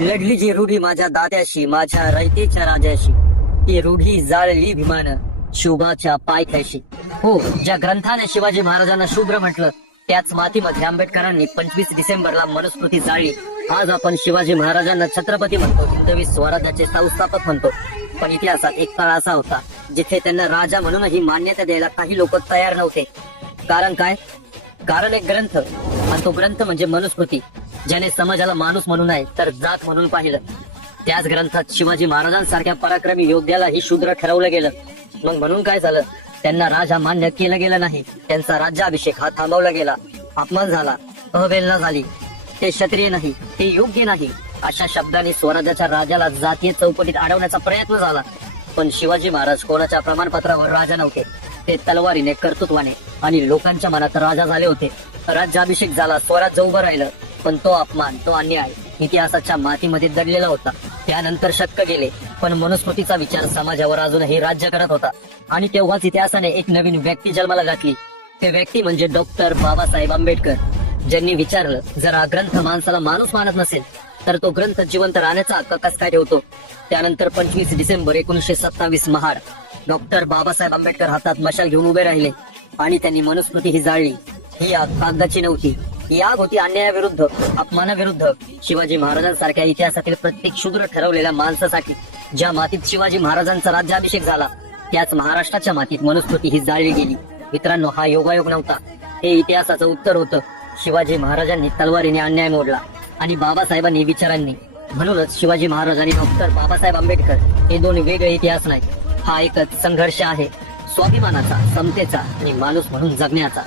लढली जी रूढी माझ्या दात्याशी, माझ्या रयतेच्या राजाशी, ती रूढी जाळली भीमानं शुभाच्या पायथ्याशी. हो, ज्या ग्रंथाने शिवाजी महाराजांना शुभ्र म्हटलं, त्याच मातीमध्ये आंबेडकरांनी 25 डिसेंबरला मनुस्मृती जाळली. आज आपण शिवाजी महाराजांना छत्रपती म्हणतो, हिंदवी स्वराज्याचे संस्थापक म्हणतो. पण इतिहासात एक काळ असा होता जिथे त्यांना राजा म्हणूनही मान्यता द्यायला काही लोक तयार नव्हते. कारण काय? कारण एक ग्रंथ, आणि तो ग्रंथ म्हणजे मनुस्मृती, ज्याने समाजाला माणूस म्हणून नाही तर जात म्हणून पाहिलं. त्याच ग्रंथात शिवाजी महाराजांसारख्या पराक्रमी योद्ध्यालाही शूद्र ठरवलं गेलं. मग म्हणून काय झालं? त्यांना राजा मान्य केलं गेलं नाही. त्यांचा राज्याभिषेक हा थांबवला गेला. अपमान झाला, अवहेलना झाली. ते क्षत्रिय नाही, ते योग्य नाही, अशा शब्दांनी स्वराज्याच्या राजाला जातीय चौकटीत अडवण्याचा प्रयत्न झाला. पण शिवाजी महाराज कोणाच्या प्रमाणपत्रावर राजा नव्हते. ते तलवारीने, कर्तृत्वाने आणि लोकांच्या मनात राजा झाले होते. राज्याभिषेक झाला, स्वराज्य उभं राहिलं. पण तो अपमान, तो अन्याय इतिहासाच्या मातीमध्ये दडलेला होता. त्यानंतर शतक गेले, पण मनुस्मृतीचा विचार समाजावर अजूनही राज्य करत होता. आणि तेव्हाच इतिहासाने एक नवीन व्यक्ती जन्माला घातली. ते व्यक्ती म्हणजे डॉक्टर बाबासाहेब आंबेडकर, ज्यांनी विचारलं, जर हा ग्रंथ माणसाला माणूस मानत नसेल तर तो ग्रंथ जिवंत राहण्याचा हक्क कस काय ठेवतो? त्यानंतर 25 डिसेंबर 1927 महाड डॉक्टर बाबासाहेब आंबेडकर हातात मशाल घेऊन उभे राहिले आणि त्यांनी मनुस्मृती ही जाळली. ही आग कागदाची नव्हती, ही आग होती अन्यायाविरुद्ध, अपमानाविरुद्ध, शिवाजी महाराजांसारख्या इतिहासातील प्रत्येक शूद्र ठरवलेल्या माणसासाठी. ज्या मातीत शिवाजी महाराजांचा राज्याभिषेक झाला, त्याच महाराष्ट्राच्या मातीत मनुस्मृती ही जाळली गेली. मित्रांनो, हा योगायोग नव्हता, हे इतिहासाचं उत्तर होतं. शिवाजी महाराजांनी तलवारीने अन्याय मोडला आणि बाबासाहेबांनी विचारांनी. म्हणूनच शिवाजी महाराज आणि डॉक्टर बाबासाहेब आंबेडकर हे दोन वेगळे इतिहास नाही. हा एकच संघर्ष आहे, स्वाभिमानाचा, समतेचा आणि माणूस म्हणून जगण्याचा.